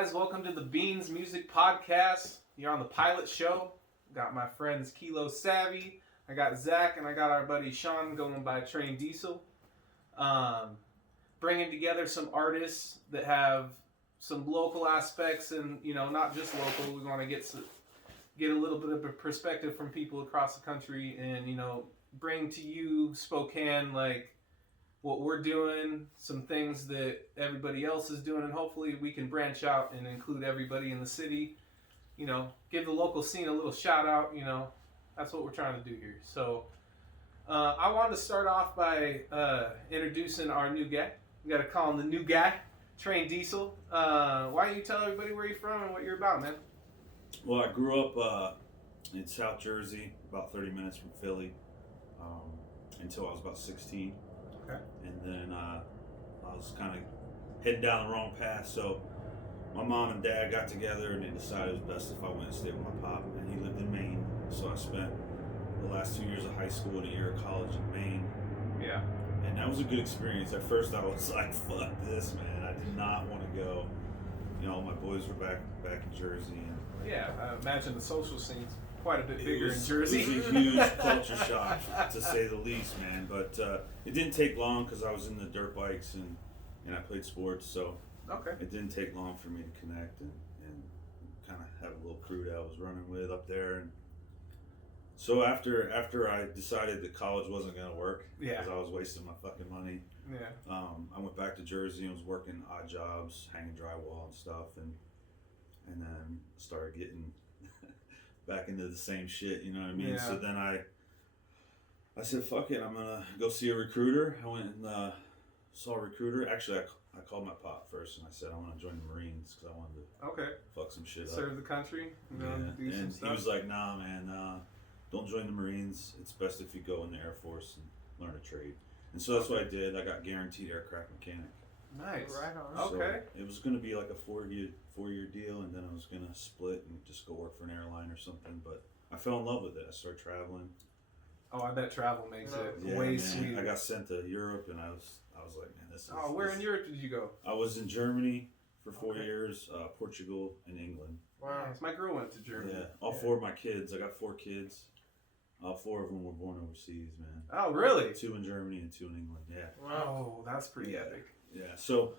guys? Welcome to the Beanz Music Podcast. You're on the pilot show. Got my friends Kilo Savy, I got Zack, and I got our buddy Sean going by Train Diesel. Bringing together some artists that have some local aspects and, not just local. We want to get a little bit of a perspective from people across the country and, bring to you, Spokane, like what we're doing, some things that everybody else is doing, and hopefully we can branch out and include everybody in the city. Give the local scene a little shout out. That's what we're trying to do here. So I wanted to start off by introducing our new guy. We got to call him the new guy, Train Diesel. Why don't you tell everybody where you're from and what you're about, man? Well, I grew up in South Jersey, about 30 minutes from Philly, until I was about 16. Okay. And then I was kind of heading down the wrong path, so my mom and dad got together and they decided it was best if I went and stayed with my pop, and he lived in Maine, so I spent the last 2 years of high school and a year of college in Maine. Yeah. And that was a good experience. At first I was like, fuck this, man. I did not want to go. My boys were back in Jersey. And yeah, I imagine the social scene's quite a bit bigger in Jersey. It was a huge culture shock, to say the least, man. But it didn't take long because I was in the dirt bikes and I played sports, so okay. It didn't take long for me to connect and kind of have a little crew that I was running with up there. And so after I decided that college wasn't going to work because I was wasting my fucking money, I went back to Jersey and was working odd jobs, hanging drywall and stuff, and then started getting back into the same shit, you know what I mean? Yeah. So then I said, fuck it, I'm gonna go see a recruiter. I went and saw a recruiter. Actually, I called my pop first and I said I want to join the Marines because I wanted to fuck some shit up. Serve the country, do some and stuff. he was like, nah, man, don't join the Marines. It's best if you go in the Air Force and learn a trade. And so that's what I did. I got guaranteed aircraft mechanic. Nice. Right on. So Okay. it was going to be like a four-year deal, and then I was going to split and just go work for an airline or something. But I fell in love with it. I started traveling. Oh, I bet travel makes it Yeah, way man. sweeter. I got sent to Europe, and I was like, man, this is. Oh, where in Europe did you go? I was in Germany for 4 years, Portugal, and England. Wow. Nice. My girl went to Germany. Yeah, all four of my kids. I got 4 kids. All 4 of them were born overseas, man. Oh, really? 2 in Germany and 2 in England. Yeah. Oh, that's pretty epic. Yeah. So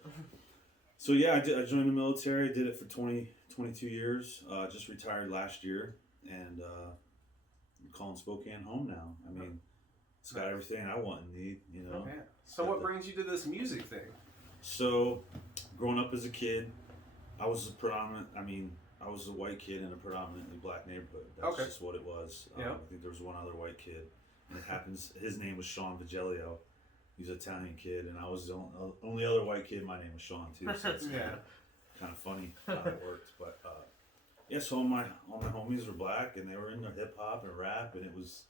yeah, I joined the military. I did it for 22 years. Just retired last year, and I'm calling Spokane home now. I mean, it's got everything I want and need, Oh, yeah. So what brings you to this music thing? So, growing up as a kid, I was a white kid in a predominantly black neighborhood. That's just what it was. I think there was one other white kid, and it happens. His name was Sean Vigilio. He's an Italian kid, and I was the only other white kid. My name was Sean too, so it's kind of funny how it worked. But so all my homies were black, and they were into hip hop and rap, and it was.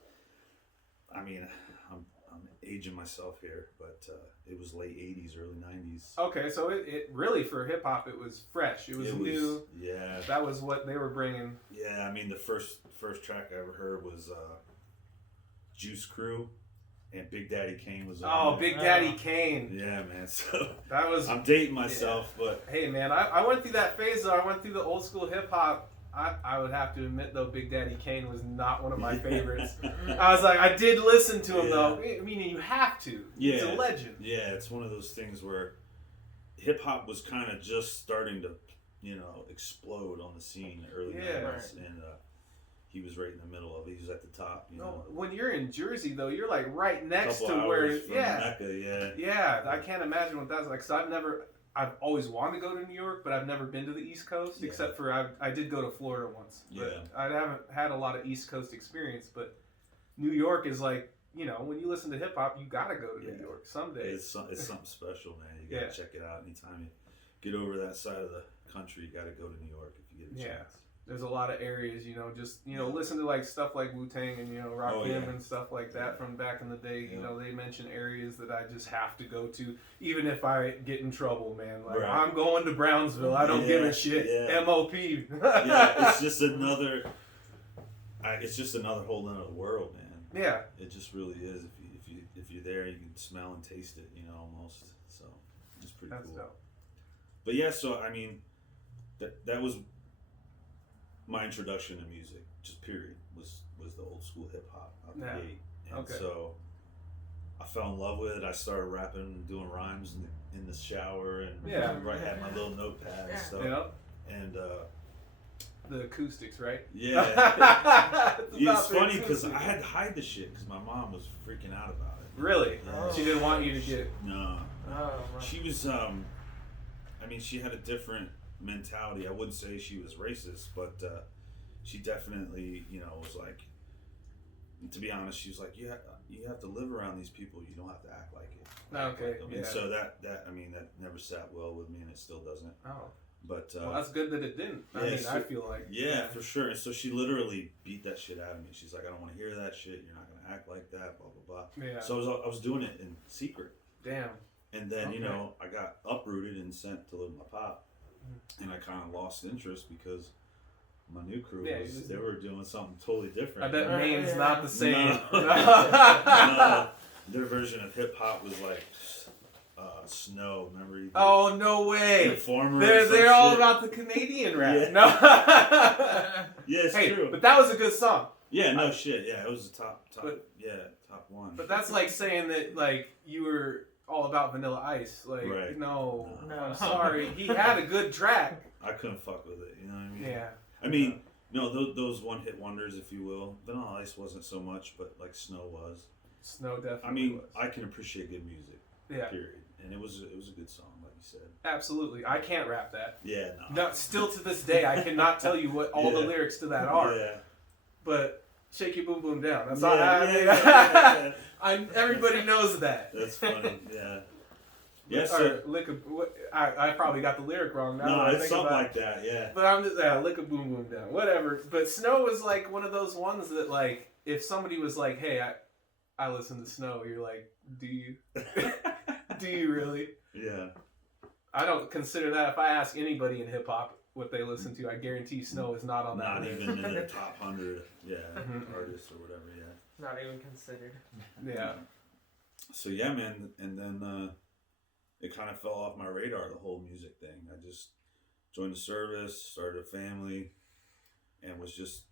I mean, I'm aging myself here, but it was late '80s, early '90s. Okay, so it really, for hip hop, it was fresh. It was new. Yeah. That was what they were bringing. Yeah, I mean, the first track I ever heard was Juice Crew, and Big Daddy Kane was on there. Big Daddy Kane. Yeah, man. So that was. I'm dating myself, but hey, man, I went through that phase though. I went through the old school hip hop. I would have to admit though, Big Daddy Kane was not one of my favorites. I was like, I did listen to him though. I mean, you have to. Yeah. He's a legend. Yeah, it's one of those things where hip hop was kind of just starting to, explode on the scene early 90s, and he was right in the middle of it. He was at the top. No, when you're in Jersey though, you're like right next to hours where. from Mecca, Yeah, I can't imagine what that's like. So I've always wanted to go to New York, but I've never been to the East Coast, except for I did go to Florida once. But I haven't had a lot of East Coast experience, but New York is like, when you listen to hip hop, you gotta go to New York someday. It's something special, man. You gotta check it out. Anytime you get over that side of the country, you gotta go to New York if you get a chance. There's a lot of areas, listen to like stuff like Wu-Tang and, Rakim and stuff like that from back in the day. They mention areas that I just have to go to, even if I get in trouble, man. Like, I'm going to Brownsville. I don't give a shit. MOP. It's just another whole nother world, man. Yeah. It just really is. If you're there, you can smell and taste it, almost. So it's pretty cool. Dope. But yeah, so I mean, that was my introduction to music. Just period was the old school hip hop out the gate, and so I fell in love with it. I started rapping and doing rhymes in the shower, and had my little notepad and stuff. And the acoustics, right? Yeah. It's funny because I had to hide the shit because my mom was freaking out about it. Really? Yeah. She didn't want you to get... No. Oh, right. She was, she had a different mentality. I wouldn't say she was racist, but she definitely, was like, to be honest, she was like, you have to live around these people. You don't have to act like it. Okay. And so that never sat well with me, and it still doesn't. Oh. But well, that's good that it didn't. I feel like for sure. And so she literally beat that shit out of me. She's like, I don't want to hear that shit. You're not gonna act like that. Blah blah blah. Yeah. So I was doing it in secret. Damn. And then I got uprooted and sent to live with my pop, and I kind of lost interest because my new crew they were doing something totally different. I bet Maine's not the same. No. Their version of hip hop was like. Snow, remember? Oh, no way! Informer they're all about the Canadian rap. Yeah. No. Yeah, it's true. But that was a good song. Yeah, no shit. Yeah, it was the top one. But that's like saying that like you were all about Vanilla Ice. Like, no, I'm sorry. He had a good track. I couldn't fuck with it. You know what I mean? Yeah. I mean, no, those one-hit wonders, if you will. Vanilla Ice wasn't so much, but like Snow was. Snow definitely was. I can appreciate good music. Yeah. Period. And it was a good song, like you said. Absolutely. I can't rap that. Yeah, no. Still to this day, I cannot tell you what all the lyrics to that are. Yeah. But Shake Your Boom Boom Down. That's all everybody knows that. That's funny. Yeah. Yeah. I probably got the lyric wrong now. No, it's something like that. Yeah. But I'm just lick a boom boom down. Whatever. But Snow was like one of those ones that like if somebody was like, hey, I listen to Snow, you're like, do you? Do you really? Yeah. I don't consider that. If I ask anybody in hip hop what they listen to, I guarantee Snow is not on that. Not even in the top 100, artists or whatever. Yeah. Not even considered. Yeah. So yeah, man, and then it kind of fell off my radar, the whole music thing. I just joined the service, started a family, and was just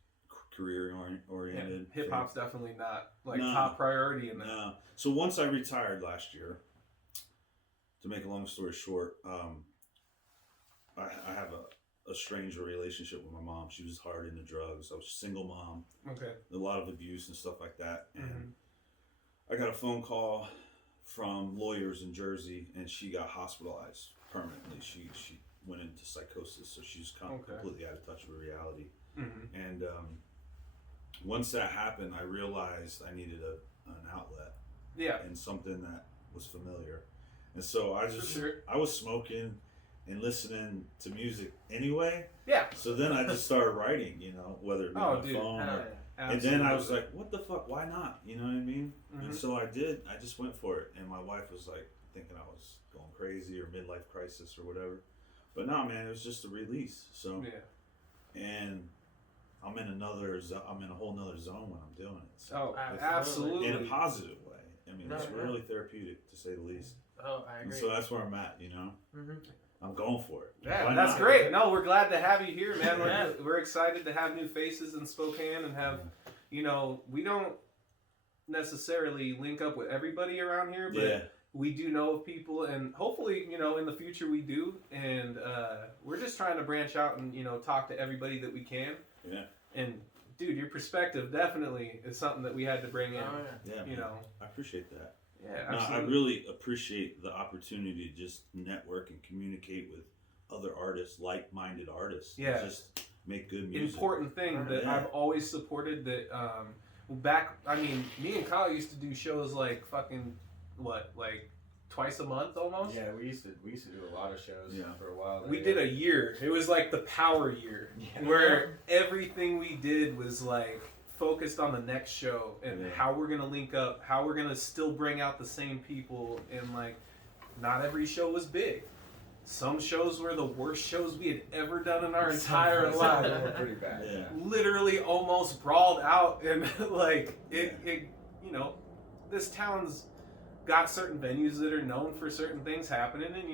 career oriented. Yeah. Hip hop's definitely not top priority in that. No. So once I retired last year. To make a long story short, I have a strange relationship with my mom. She was hard into drugs. I was a single mom. Okay. A lot of abuse and stuff like that. And I got a phone call from lawyers in Jersey, and she got hospitalized permanently. She went into psychosis, so she's completely out of touch with reality. And once that happened, I realized I needed an outlet. Yeah. And something that was familiar. And so I was smoking and listening to music anyway. Yeah. So then I just started writing, whether it be on my phone. And then I was like, what the fuck? Why not? You know what I mean? And so I did. I just went for it. And my wife was like thinking I was going crazy or midlife crisis or whatever. But no, man, it was just a release. So, and I'm in a whole nother zone when I'm doing it. So absolutely. In a positive way. I mean, it's really therapeutic to say the least. Oh, I agree. And so that's where I'm at, I'm going for it. Yeah, that's great. No, we're glad to have you here, man. We're excited to have new faces in Spokane and have, we don't necessarily link up with everybody around here, but we do know of people, and hopefully, in the future we do. And we're just trying to branch out and, talk to everybody that we can. Yeah. And dude, your perspective definitely is something that we had to bring in. Yeah, I appreciate that. Yeah, no, I really appreciate the opportunity to just network and communicate with other artists, like-minded artists. Yeah. Just make good music. Important thing that I've always supported that, me and Kyle used to do shows like fucking, twice a month almost? Yeah, we used to do a lot of shows for a while. We did a year. It was like the power year where everything we did was like focused on the next show and how we're gonna link up, how we're gonna still bring out the same people, and like not every show was big. Some shows were the worst shows we had ever done in our entire life. They were pretty bad. Yeah. Literally almost brawled out, and like this town's got certain venues that are known for certain things happening, and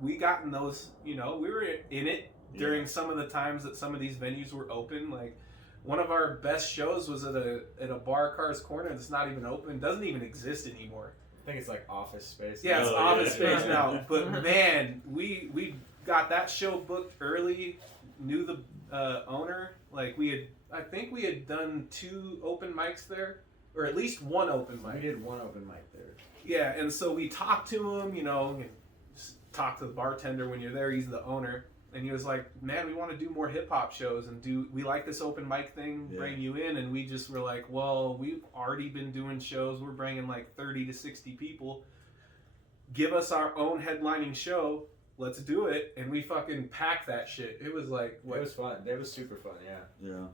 we got in those, we were in it during some of the times that some of these venues were open. Like one of our best shows was at a bar Cars Corner that's not even open, doesn't even exist anymore. I think it's like office space. Yeah, it's office space now. But man, we got that show booked early. Knew the owner. Like I think we had done 2 open mics there, or at least 1 open mic. We did 1 open mic there. Yeah, and so we talked to him. Talk to the bartender when you're there. He's the owner, and he was like, "Man, we want to do more hip hop shows, and we like this open mic thing. Bring you in." And we just were like, "Well, we've already been doing shows. We're bringing like 30 to 60 people. Give us our own headlining show. Let's do it." And we fucking packed that shit. It was like what? It was fun. It was super fun. Yeah.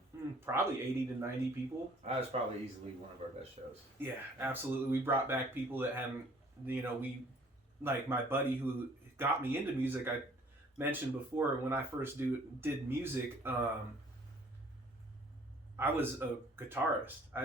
Probably 80 to 90 people. That was probably easily one of our best shows. Yeah, absolutely. We brought back people that hadn't, like my buddy who got me into music. I mentioned before when I first did music, I was a guitarist. I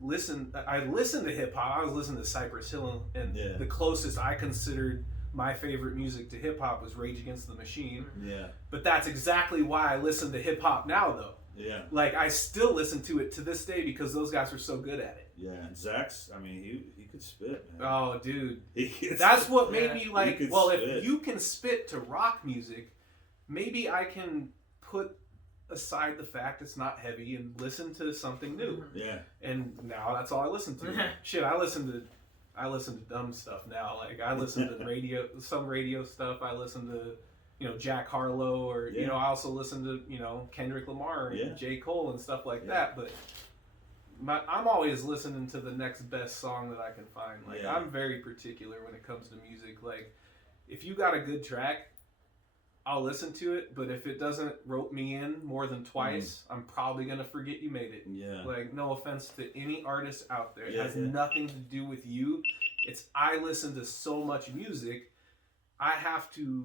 listened to hip hop. I was listening to Cypress Hill, and the closest I considered my favorite music to hip hop was Rage Against the Machine. Yeah. But that's exactly why I listen to hip hop now, though. Yeah. Like I still listen to it to this day because those guys were so good at it. Yeah, and Zack's, I mean, he could spit, man. Oh, dude. That's That's what made me like, well, spit. if you can spit to rock music, maybe I can put aside the fact it's not heavy and listen to something new. Yeah. And now that's all I listen to. Shit, I listen to dumb stuff now. Like I listen to some radio stuff. I listen to, Jack Harlow, or I also listen to Kendrick Lamar and J. Cole and stuff like that. But I'm always listening to the next best song that I can find. Like I'm very particular when it comes to music. Like if you got a good track, I'll listen to it. But if it doesn't rope me in more than twice, I'm probably gonna forget you made it. Yeah. Like no offense to any artist out there, it has nothing to do with you. I listen to so much music, I have to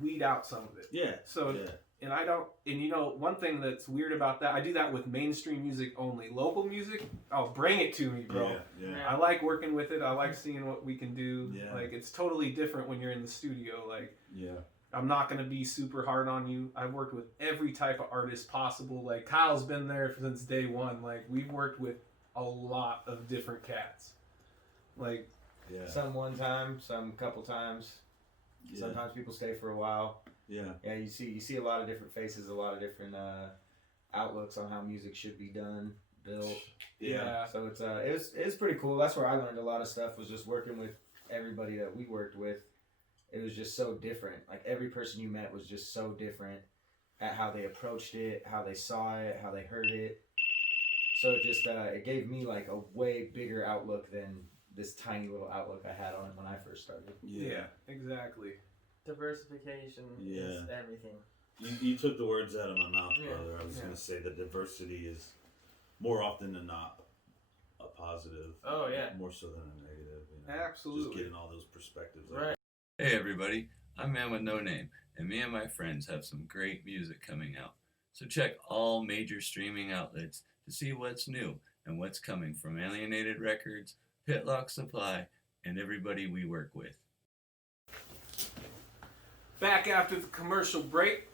weed out some of it. Yeah. So. Yeah. And I don't, and one thing that's weird about that, I do that with mainstream music only. Local music, bring it to me, bro. Yeah. I like working with it. I like seeing what we can do. Yeah. Like, it's totally different when you're in the studio. Like, I'm not going to be super hard on you. I've worked with every type of artist possible. Like, Kyle's been there since day one. Like, we've worked with a lot of different cats. Like, some one time, some couple times. Sometimes people stay for a while. Yeah, you see a lot of different faces, a lot of different outlooks on how music should be done, built. Yeah. So it's pretty cool. That's where I learned a lot of stuff, was just working with everybody that we worked with. It was just so different. Like every person you met was just so different at how they approached it, how they saw it, how they heard it. So it just it gave me like a way bigger outlook than this tiny little outlook I had on it when I first started. Yeah, exactly. Diversification is everything. You took the words out of my mouth, brother. I was going to say that diversity is more often than not a positive. Oh, yeah. More so than a negative. Absolutely. Just getting all those perspectives. Right. Hey, everybody. I'm Man with No Name, and me and my friends have some great music coming out. So check all major streaming outlets to see what's new and what's coming from Alienated Records, Pitlock Supply, and everybody we work with. Back after the commercial break.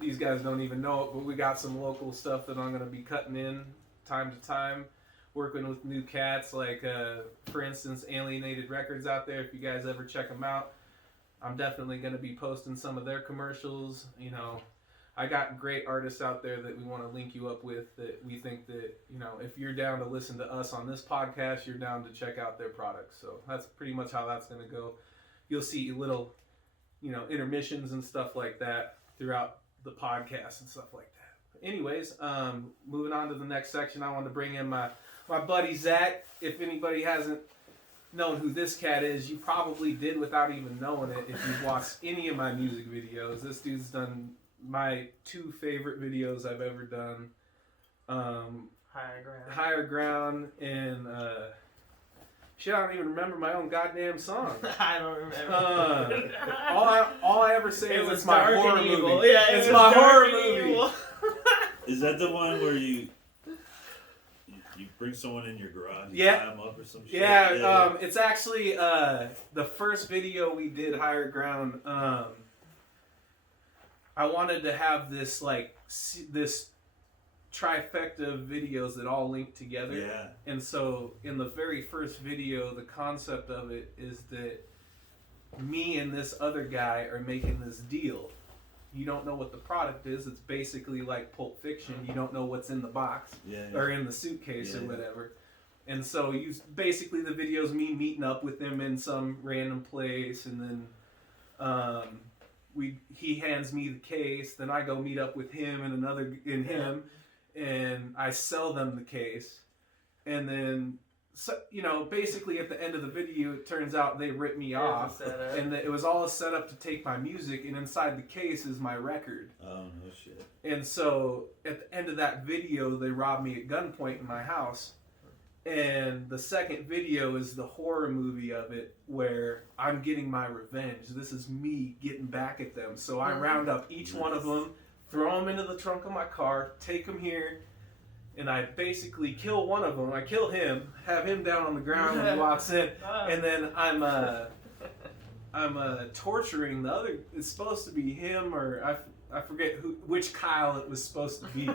These guys don't even know it, but we got some local stuff that I'm going to be cutting in time to time. Working with new cats, like, for instance, Alienated Records out there. If you guys ever check them out, I'm definitely going to be posting some of their commercials. I got great artists out there that we want to link you up with, that we think that, if you're down to listen to us on this podcast, you're down to check out their products. So that's pretty much how that's going to go. You'll see little intermissions and stuff like that throughout the podcast and stuff like that. But anyways, moving on to the next section, I want to bring in my buddy Zack. If anybody hasn't known who this cat is, you probably did without even knowing it if you've watched any of my music videos. This dude's done my 2 favorite videos I've ever done. Higher Ground and shit, I don't even remember my own goddamn song. I don't remember. All I ever say is it's my horror movie. Yeah, it's my horror movie. Is that the one where you bring someone in your garage and tie them up or some shit? Yeah, it's actually the first video we did, Higher Ground. I wanted to have this like this trifecta of videos that all link together. Yeah. And so in the very first video, the concept of it is that me and this other guy are making this deal. You don't know what the product is. It's basically like Pulp Fiction. You don't know what's in the box or in the suitcase or whatever. And so basically the video is me meeting up with him in some random place, and then he hands me the case. Then I go meet up with him and him, and I sell them the case. And then, so, you know, basically at the end of the video, it turns out they ripped me off, and it was all a setup to take my music, and inside the case is my record. Oh, no shit. And so at the end of that video, they robbed me at gunpoint in my house. And the second video is the horror movie of it, where I'm getting my revenge. This is me getting back at them. So I round up each one of them, throw them into the trunk of my car, take them here, and I basically kill one of them. I kill him, have him down on the ground when he walks in, and then I'm torturing the other. It's supposed to be him, or I forget which Kyle it was supposed to be.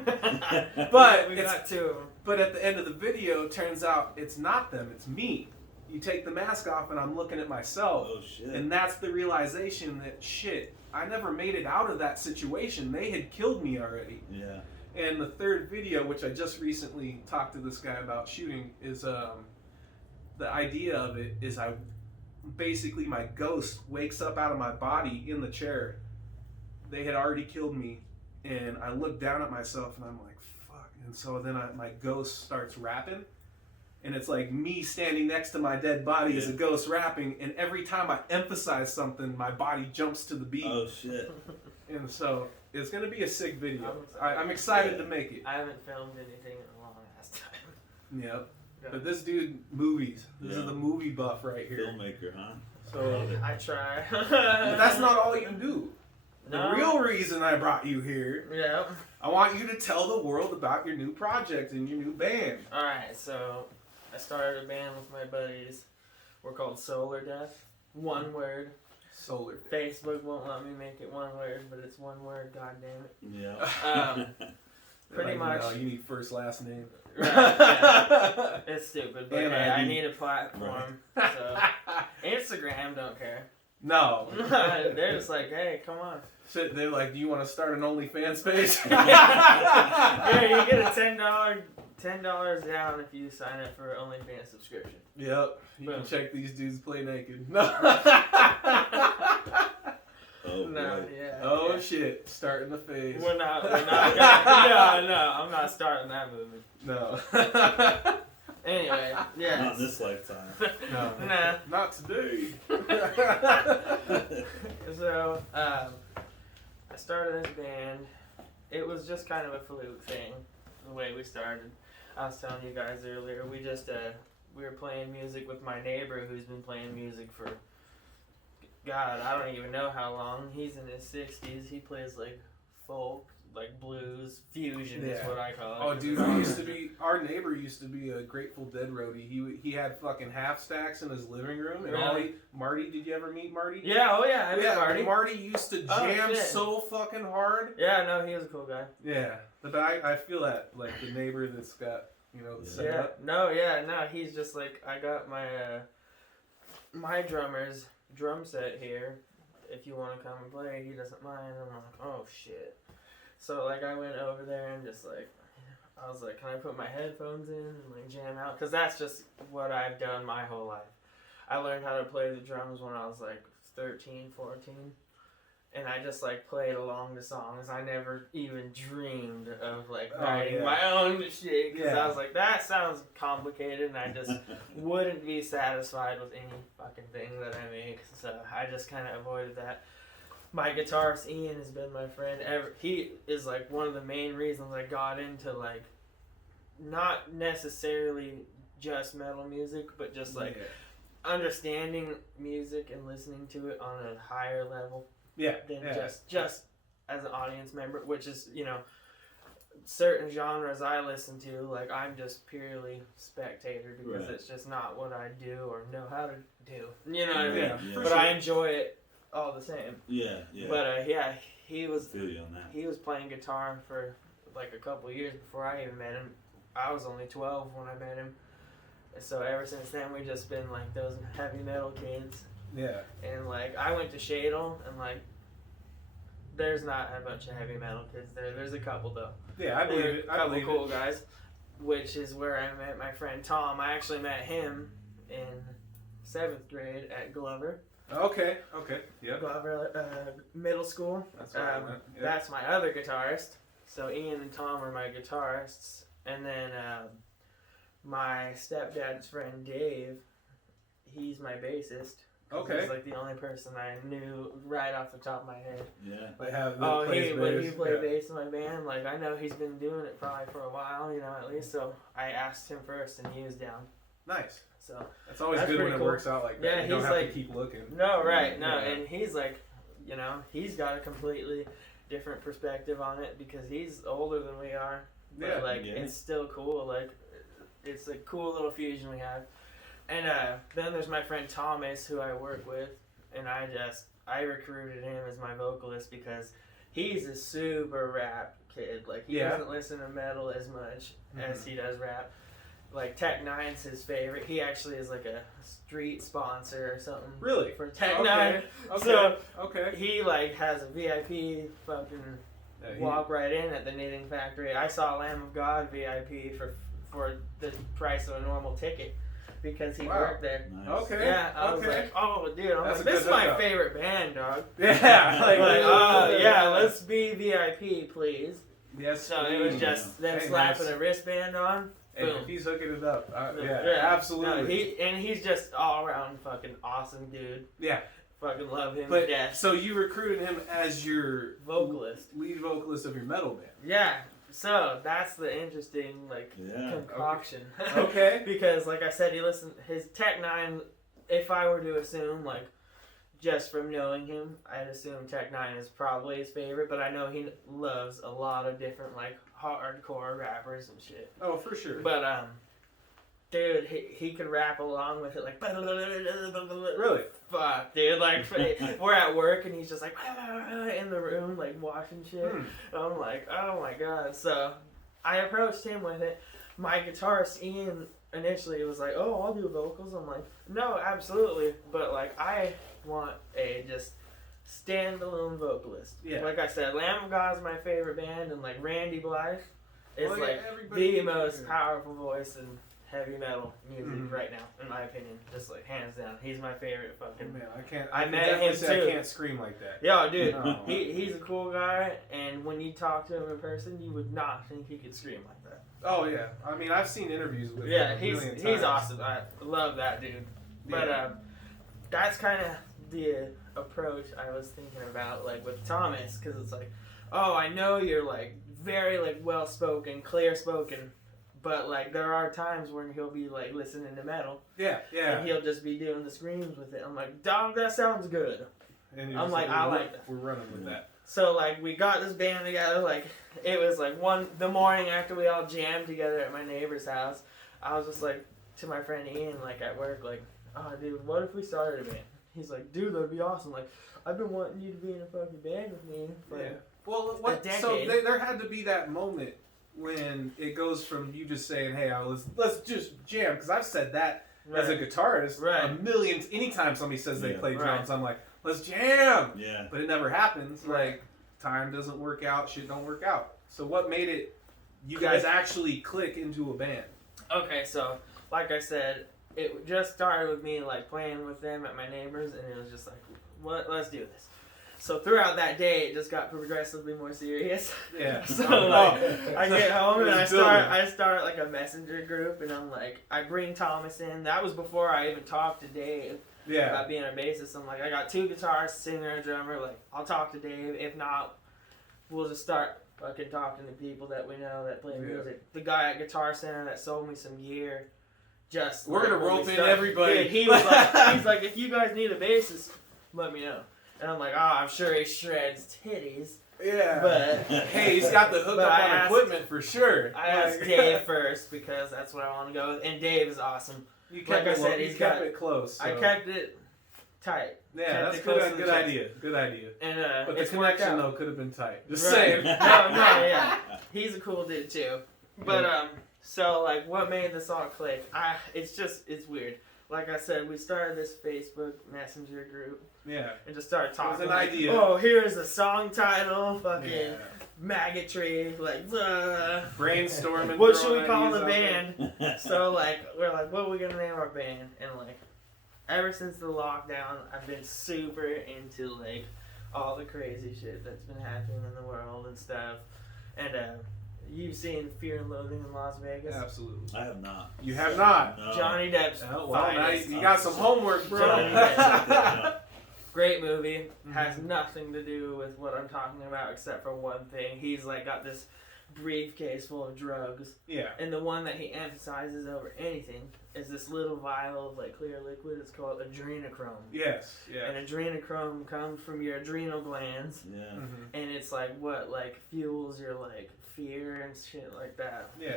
But we got two of them. But at the end of the video, it turns out it's not them, it's me. You take the mask off and I'm looking at myself. Oh, shit. And that's the realization that, shit, I never made it out of that situation. They had killed me already. Yeah. And the third video, which I just recently talked to this guy about shooting, is the idea of it is basically my ghost wakes up out of my body in the chair. They had already killed me, and I look down at myself and I'm like, fuck. And so then my ghost starts rapping, and it's like me standing next to my dead body as a ghost rapping, and every time I emphasize something, my body jumps to the beat. Oh, shit. And so it's going to be a sick video. I'm excited to make it. I haven't filmed anything in a long ass time. Yep. But this dude, movies. This is the movie buff right here. Filmmaker, huh? So I try. But that's not all you do. The real reason I brought you here, I want you to tell the world about your new project and your new band. Alright, so I started a band with my buddies. We're called Solar Death. One word. Solar Death. Facebook won't let me make it one word, but it's one word, god damn it. Yeah. Pretty much. No, you need first, last name. Right, yeah. It's stupid, but And hey, ID. I need a platform. So Instagram don't care. No. They're just like, hey, come on. Shit, they're like, do you want to start an OnlyFans page? Yeah, you get a $10 down if you sign up for an OnlyFans subscription. Yep. You Boom. can check these dudes play naked. No. Oh, No, boy. yeah. Oh yeah. shit, starting the phase. We're not no, I'm not starting that movement. No. Anyway, yeah. Not in this lifetime. No. Nah. Not today. So, I started this band. It was just kind of a fluke thing, the way we started. I was telling you guys earlier, we were playing music with my neighbor who's been playing music for, God, I don't even know how long. He's in his 60s. He plays like folk, like blues, fusion is what I call it. Oh, dude, our neighbor used to be a Grateful Dead roadie. He had fucking half stacks in his living room. And Really? Marty, did you ever meet Marty? Yeah, oh yeah, I met Marty. Marty used to jam shit. so fucking hard. Yeah, no, he was a cool guy. Yeah, but I feel that, like, the neighbor that's got, set Yeah, up. no, he's just like, I got my my drummer's drum set here. If you want to come and play, he doesn't mind. I'm like, oh shit. So like I went over there and just like, I was like, can I put my headphones in and like jam out? Because that's just what I've done my whole life. I learned how to play the drums when I was like 13, 14. And I just like played along the songs. I never even dreamed of like writing my own shit. Because I was like, that sounds complicated and I just wouldn't be satisfied with any fucking thing that I make. So I just kind of avoided that. My guitarist Ian has been my friend ever. He is like one of the main reasons I got into like not necessarily just metal music, but just like understanding music and listening to it on a higher level than just as an audience member, which is, certain genres I listen to, like I'm just purely spectator because it's just not what I do or know how to do. You know what I mean? Yeah, But I enjoy it all the same. Yeah, yeah. But he was I feel you on that. he was playing guitar for like a couple years before I even met him. I was only 12 when I met him. So ever since then, we've just been like those heavy metal kids. Yeah. And like I went to Shadle, and like there's not a bunch of heavy metal kids there. There's a couple though. Yeah, I believe There are it. a I couple believe cool it. guys, which is where I met my friend Tom. I actually met him in 7th grade at Glover. Okay. Yep. Glover Middle School. That's where I went. Yep. That's my other guitarist. So Ian and Tom are my guitarists, and then my stepdad's friend Dave, he's my bassist. Okay. He's like the only person I knew right off the top of my head. Yeah. They have. Oh, plays when he bass. played Yeah. bass in my band, like I know he's been doing it probably for a while, at least. So I asked him first, and he was down. Nice. So That's always That's good when pretty it cool. works out like that. Yeah, you don't he's have like- to keep looking. no, right, no, Yeah. and he's like, he's got a completely different perspective on it because he's older than we are. But Yeah. like Yeah. it's still cool. Like it's a cool little fusion we have. And then there's my friend Thomas, who I work with, and I recruited him as my vocalist because he's a super rap kid. Like he Yeah. doesn't listen to metal as much as he does rap. Like Tech Nine's his favorite. He actually is like a street sponsor or something. Really? For Tech Okay. Nine. Okay. So okay. he like has a VIP fucking walk right in at the knitting factory. I saw Lamb of God VIP for the price of a normal ticket because he Wow. worked there. Nice. Okay. Yeah, I was okay. like, oh, dude, I'm That's like, a this good is my hookup. favorite band, dog. Yeah. Like, yeah. yeah, let's be VIP, please. Yes. So it was please. just them Hey, slapping nice. a wristband on. And Boom. if he's hooking it up, Yeah. yeah, absolutely. No, he's just all around fucking awesome dude. Yeah. Fucking love him But to death. so you recruited him as your Vocalist. lead vocalist of your metal band. Yeah. So that's the interesting Yeah. concoction. Okay. Because like I said, his Tech Nine. If I were to assume just from knowing him, I'd assume Tech Nine is probably his favorite. But I know he loves a lot of different hardcore rappers and shit. Oh, for sure. But dude, he could rap along with it Really? fuck, dude. Like we're at work and he's just like in the room washing shit. Hmm. I'm like, oh my god. So I approached him with it. My guitarist Ian initially was like, oh, I'll do vocals. I'm like, no, absolutely, but I want a just standalone vocalist. Yeah. Like I said, Lamb of God is my favorite band, and Randy Blythe is Well, yeah, everybody the needs most to- powerful voice in heavy metal music Mhm. right now, in my opinion. Just hands down, he's my favorite fucking. Man, I can't. I can met definitely him say too. I can't scream like that. Yeah, dude, No. he's a cool guy, and when you talk to him in person, you would not think he could scream like that. Oh yeah. I mean, I've seen interviews with Yeah, him a he's million he's times. awesome. I love that dude. But Yeah. that's kind of the approach I was thinking about, with Thomas, because it's oh, I know you're very well spoken, clear spoken, but there are times when he'll be listening to metal, Yeah. Yeah. and he'll just be doing the screams with it. I'm like, dog, that sounds good. And you're I'm just like, I we're- like that. We're running with that. So we got this band together. It was the morning after we all jammed together at my neighbor's house. I was just to my friend Ian at work oh dude, what if we started a band? He's like, dude, that'd be awesome. I've been wanting you to be in a fucking band with me for Yeah. Well, what? decade. So there had to be that moment when it goes from you just saying, "Hey, let's just jam," because I've said that as a guitarist Right. a million. Anytime somebody says they Yeah. play drums, Right. I'm like, "Let's jam," Yeah. but it never happens. Right. Time doesn't work out, shit don't work out. So what made it? You Click. guys actually click into a band. Okay, so like I said, it just started with me playing with them at my neighbor's, and it was just let's do this. So throughout that day, it just got progressively more serious. Yeah. So Oh. I get home and It was building. I start a messenger group, and I'm I bring Thomas in. That was before I even talked to Dave Yeah. about being a bassist. I'm I got 2 guitarists, a singer, and a drummer. I'll talk to Dave. If not, we'll just start fucking talking to people that we know that play Yeah. music. The guy at Guitar Center that sold me some gear, just We're gonna when we rope in started- everybody. Dude, he was he's if you guys need a bassist, let me know. And I'm I'm sure he shreds titties, Yeah. but Hey, he's got the But hookup I on asked- equipment for sure. I asked Dave first because that's what I want to go with, and Dave is awesome. You Like kept I it, said, you he's kept got- it close. So. I kept it tight. Yeah, that's good idea. Good idea. And but the connection though could have been tight. Just right. saying. No, yeah. He's a cool dude too. But so like, what made this all click? It's weird. Like I said, we started this Facebook Messenger group. Yeah. And just started talking. It was an idea. Oh, here's the song title. Fucking maggotry. Like, brainstorming. What should we call the band? So like, we're like, what are we gonna name our band? And like, ever since the lockdown, I've been super into like all the crazy shit that's been happening in the world and stuff. And you've seen Fear and Loathing in Las Vegas? Absolutely. I have not. You have not? No. Johnny Depp's finest. You got some homework, bro. Johnny Depp. Great movie. Has nothing to do with what I'm talking about except for one thing. He's like got this briefcase full of drugs. Yeah. And the one that he emphasizes over anything is this little vial of like clear liquid. It's called adrenochrome. Yes. Yeah. And adrenochrome comes from your adrenal glands. Yeah. And it's like what like fuels your like fear and shit like that. Yeah.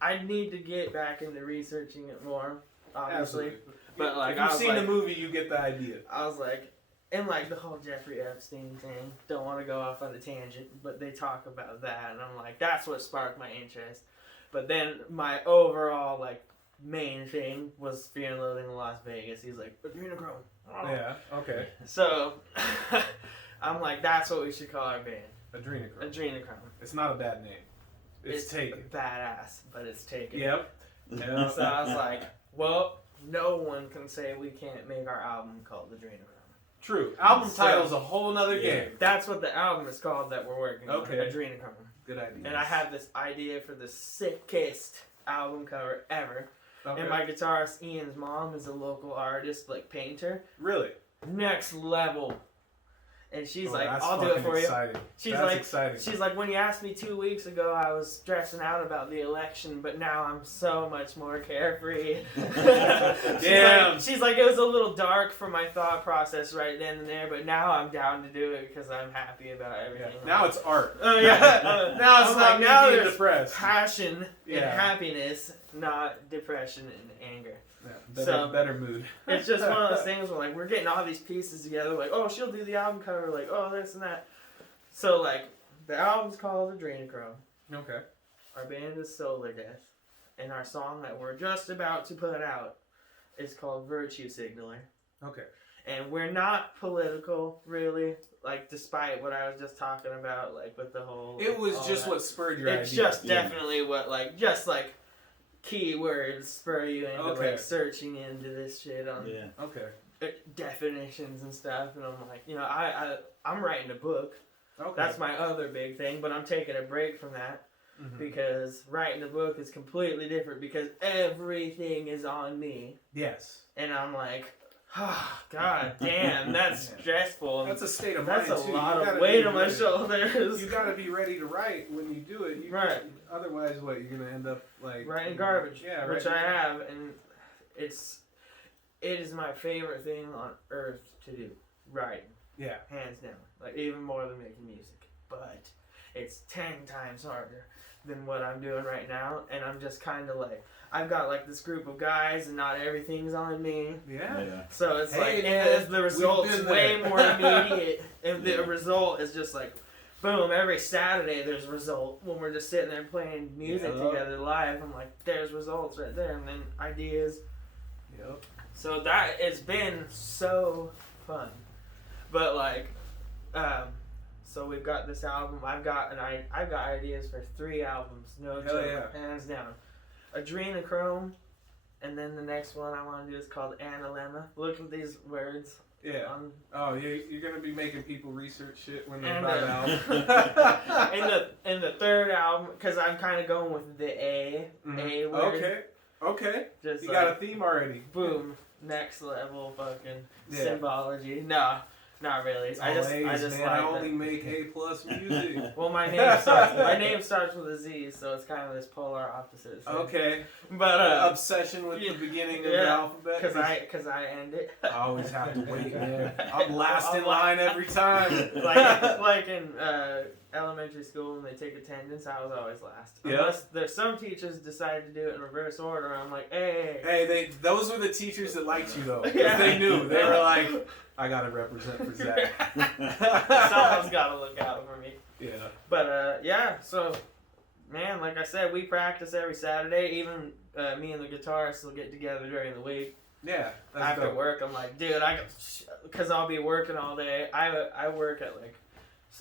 I need to get back into researching it more, obviously. Absolutely. But like, if you've seen the movie, you get the idea. I was like, and like the whole Jeffrey Epstein thing. Don't want to go off on a tangent, but they talk about that, and I'm like, that's what sparked my interest. But then my overall like main thing was Fear and Loathing in Las Vegas. He's like, adrenochrome. Oh. Yeah. Okay. So I'm like, that's what we should call our band. Adrenochrome. Adrenochrome. It's not a bad name. It's taken. Badass, but it's taken. Yep. Yeah. So I was like, well, no one can say we can't make our album called Adrenochrome. True. Album title's a whole nother game. That's what the album is called that we're working on. Okay. Adrenochrome. Good idea. And I have this idea for the sickest album cover ever. Okay. And my guitarist Ian's mom is a local artist, like painter. Really? Next level. And she's like, that's I'll do it for exciting. you. That's exciting. She's like, when you asked me 2 weeks ago, I was stressing out about the election, but now I'm so much more carefree. Damn. She's like, it was a little dark for my thought process right then and there, but now I'm down to do it because I'm happy about everything. Yeah. Now it's art. Oh yeah. Now it's not now being there's depressed. passion and happiness, not depression and anger. Yeah, better mood. It's just one of those things where like we're getting all these pieces together, like, oh, she'll do the album cover, like, oh, this and that. So like the album's called Adrenochrome. Okay. Our band is Solar Death. And our song that we're just about to put out is called Virtue Signaler. Okay. And we're not political, really, like despite what I was just talking about, like with the whole it was just what spurred your idea. It's just definitely what keywords spur you into like searching into this shit on definitions and stuff, and I'm like, you know, I'm writing a book. Okay. That's my other big thing, but I'm taking a break from that because writing a book is completely different because everything is on me. Yes. And I'm like, oh, God damn, that's stressful. That's a state of mind. That's a lot of weight on my shoulders. You gotta be ready to write when you do it. Right. Otherwise, what, you're gonna end up like writing garbage. Yeah, which I have, and it is my favorite thing on earth to do. Writing. Yeah. Hands down. Like even more than making music. But it's 10 times harder than what I'm doing right now, and I'm just kind of like, I've got like this group of guys, and not everything's on me. Yeah. So it's the result's way more immediate, and the result is just like, boom, every Saturday there's a result. When we're just sitting there playing music together live, I'm like, there's results right there, and then ideas. Yep. So that it's been so fun, but like, so we've got this album. I've got ideas for 3 albums. No joke, hands down. Adrenochrome, and then the next one I want to do is called Analemma. Look at these words. Yeah. You're gonna be making people research shit when they buy the album. in the third album, because I'm kind of going with the A word. Okay. Just you got a theme already. Boom. Next level fucking symbology. No, Not really. It's I all just A's, I just man. like I only it. make A+ music. Well, my name starts with a Z, so it's kind of this polar opposite. So. Okay. But Obsession with the beginning of the yeah, alphabet. Because I end it. I always have to wait, man. I'm last in line every time. like in elementary school when they take attendance, I was always last. Yeah. Unless there's some teachers decide to do it in reverse order. I'm like, hey. Hey, those were the teachers that liked you though. 'Cause Yeah. they knew. They were like, I gotta represent for Zack. Someone's got to look out for me. Yeah. But yeah, so man, like I said, we practice every Saturday. Even me and the guitarist will get together during the week. Yeah. That's After dope. work, I'm like, dude, because I'll be working all day. I work at like,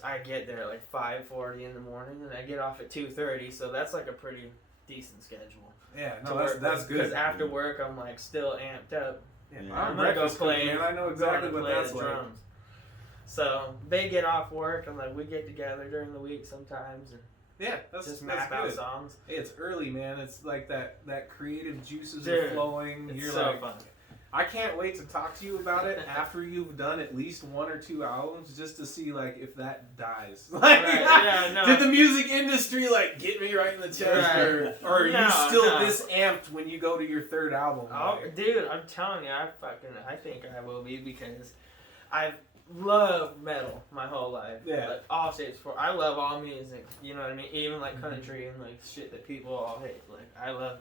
I get there at like 5:40 in the morning, and I get off at 2:30. So that's like a pretty decent schedule. Yeah. No, that's good. Because after work, I'm like still amped up. Yeah, I'm gonna go play. Man. I know exactly what that's the like. drums. So they get off work, and like we get together during the week sometimes, and Yeah, that's just that's map out good. songs. Hey, it's early, man. It's like that creative juices Dude, are flowing. It's You're so like, fun. I can't wait to talk to you about it after you've done at least 1 or 2 albums, just to see like if that dies. Like, Right, yeah, no. did the music industry like get me right in the chest, Right. or are you No, still no. this amped when you go to your 3rd album? Oh, Like, dude, I'm telling you, I think I will be because I've loved metal my whole life. Yeah. Like all shapes for. I love all music. You know what I mean? Even like country and like shit that people all hate. Like I love.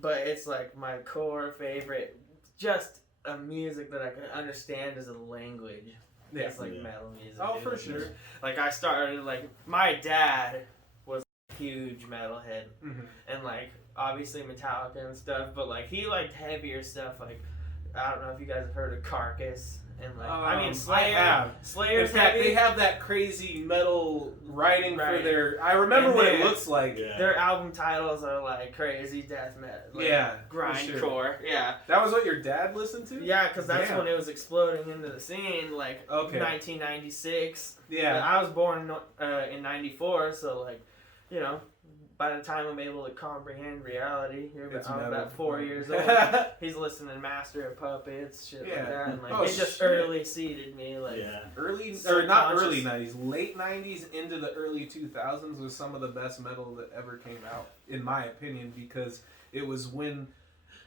But it's like my core favorite. Just a music that I can understand as a language. Yeah. It's like metal music. Oh, dude. for sure. Like I started like my dad was a huge metalhead. Mhm. And like obviously Metallica and stuff, but like he liked heavier stuff. Like I don't know if you guys have heard of Carcass and like I mean Slayer. I have. Slayer's In fact, heavy. they have that crazy metal writing for Right. their. I remember And what it they- looks like. Yeah. Their album titles are like crazy death metal. Like, Yeah, for grindcore. sure. Yeah, That was what your dad listened to. yeah, because that's Damn. when it was exploding into the scene. Like Okay. 1996. Yeah. I was born in '94, so like, you know. By the time I'm able to comprehend reality, It's I'm metal. about 4 years old. He's listening to Master of Puppets, shit Yeah. like that, and like Oh, it just shit. early seeded me. Like, Yeah. Early, or Subconscious. not early 90s, late 90s into the early 2000s was some of the best metal that ever came out, in my opinion, because it was when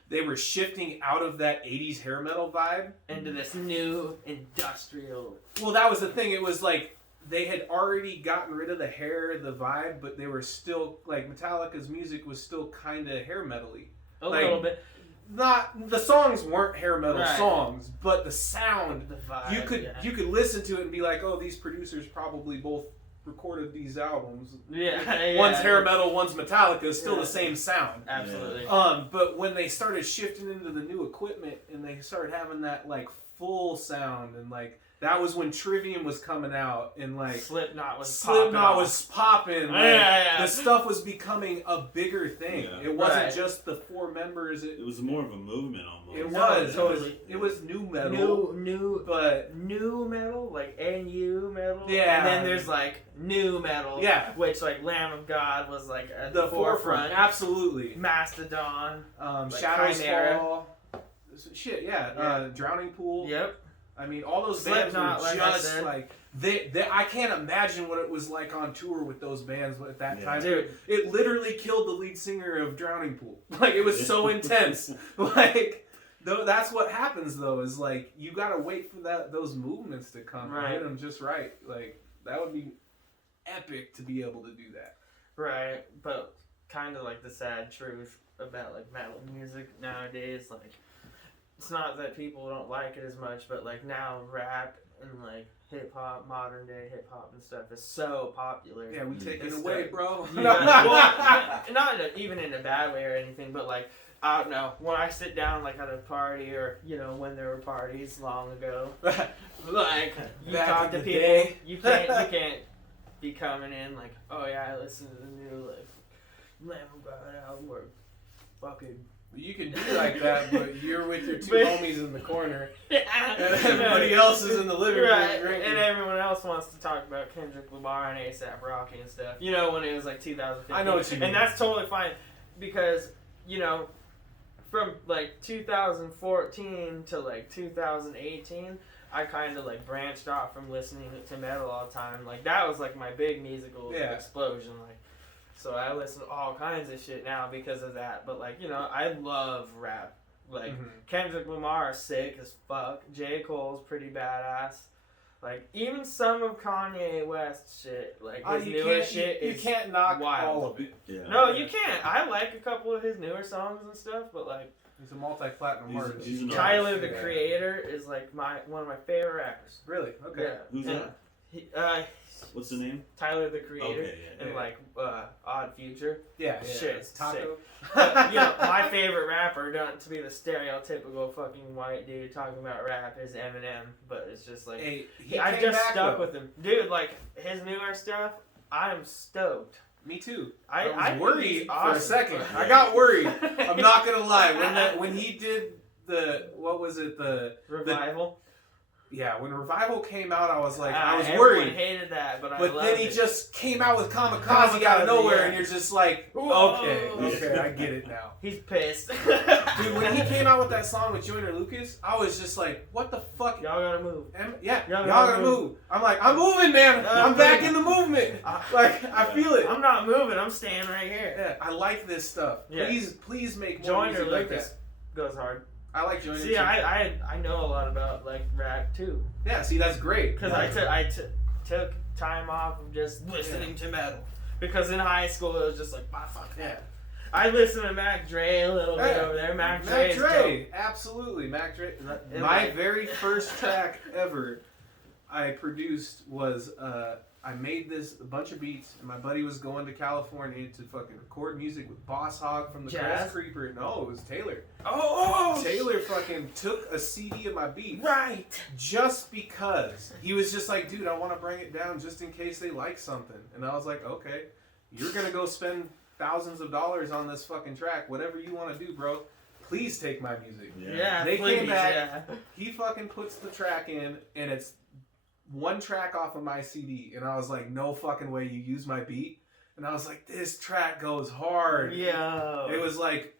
they were shifting out of that 80s hair metal vibe. into this new industrial. Well, that was the thing. It was like they had already gotten rid of the hair, the vibe, but they were still, like, Metallica's music was still kind of hair metal-y. A Like, little bit. Not, the songs weren't hair metal Right. songs, but the sound, The vibe. you could listen to it and be like, oh, these producers probably both recorded these albums. yeah. One's hair metal, one's Metallica, still Yeah. the same sound. Absolutely. But when they started shifting into the new equipment and they started having that like full sound and like that was when Trivium was coming out and like Slipknot was popping. Like, Yeah. the stuff was becoming a bigger thing. Yeah. It wasn't Right. just the 4 members. It was more of a movement almost. It No, was. totally. It was new metal. New But metal, like NU metal. Yeah. And then there's like new metal. Yeah. Which like Lamb of God was like at the forefront. Absolutely. Mastodon. Like Shadows Chimera. Fall. Shit, yeah. Yeah. Drowning Pool. Yep. I mean, all those bands were Slipknot, like I just said. like I can't imagine what it was like on tour with those bands at that Yeah. time. Dude. It literally killed the lead singer of Drowning Pool. Like it was so intense. Like that's what happens though. Is like you gotta wait for those movements to come and Right. hit them just right. Like that would be epic to be able to do that. Right. But kind of like the sad truth about like metal music nowadays, like it's not that people don't like it as much, but like now rap and like hip hop, modern day hip hop and stuff is so popular. Yeah, we take it It's away, the- bro. Well, not even in a bad way or anything, but like I don't know. When I sit down like at a party or you know when there were parties long ago, like you Back talk in to the people, day. you can't be coming in like, oh yeah, I listened to the new like Lamb of God album or fucking. You can do like that, but you're with your 2 But- homies in the corner, and and everybody else is in the living room Right, drinking. and everyone else wants to talk about Kendrick Lamar and A$AP Rocky and stuff. You know, when it was like 2015. I know what you mean. And that's totally fine because, you know, from like 2014 to like 2018, I kind of like branched off from listening to metal all the time. Like that was like my big musical explosion. Like, so I listen to all kinds of shit now because of that. But like, you know, I love rap. Like Kendrick Lamar is sick as fuck. J. Cole's pretty badass. Like even some of Kanye West's shit, like his newer shit, you can't knock wild. all of it. Yeah. No, you can't. I like a couple of his newer songs and stuff, but like he's a multi-platinum artist. Tyler the Creator is like one of my favorite rappers. Really? Okay. Yeah. Who's that? What's the name? Tyler the Creator. Okay, and like Odd Future. Yeah. Shit. Taco. But, you know, my favorite rapper, not to be the stereotypical fucking white dude talking about rap, is Eminem. But it's just like I just stuck with him, dude. Like his newer stuff, I'm stoked. Me too. I was worried for a second. Yeah. I got worried. I'm not gonna lie. When he did the Revival. When Revival came out, I was like, I was everyone worried. Hated that, but then he just came out with Kamikaze out of nowhere, and you're just like, okay, I get it now. He's pissed. Dude, when he came out with that song with Joyner Lucas, I was just like, what the fuck? Y'all gotta move. Y'all gotta move. I'm like, I'm moving, man. I'm back in the movement. Like, I feel it. I'm not moving. I'm staying right here. Yeah, I like this stuff. Yeah. Please make more Joyner music like Lucas that. goes hard. I like Joyner. See, I know a lot about like rap too. Yeah, see, that's great. Because I took time off of just listening to metal. Because in high school it was just like, fuck that. I listened to Mac Dre a little bit over there. Mac Dre, absolutely. Mac Dre. My very first track ever I produced was I made a bunch of beats, and my buddy was going to California to fucking record music with Boss Hogg from the Crest Creeper. No, it was Taylor. Taylor fucking took a CD of my beats. Right. Just because. He was just like, dude, I want to bring it down just in case they like something. And I was like, okay, you're going to go spend thousands of dollars on this fucking track. Whatever you want to do, bro. Please take my music. Yeah, they came back. He fucking puts the track in, and it's one track off of my CD, and I was like, no fucking way you use my beat. And I was like, this track goes hard. Yeah. It was like,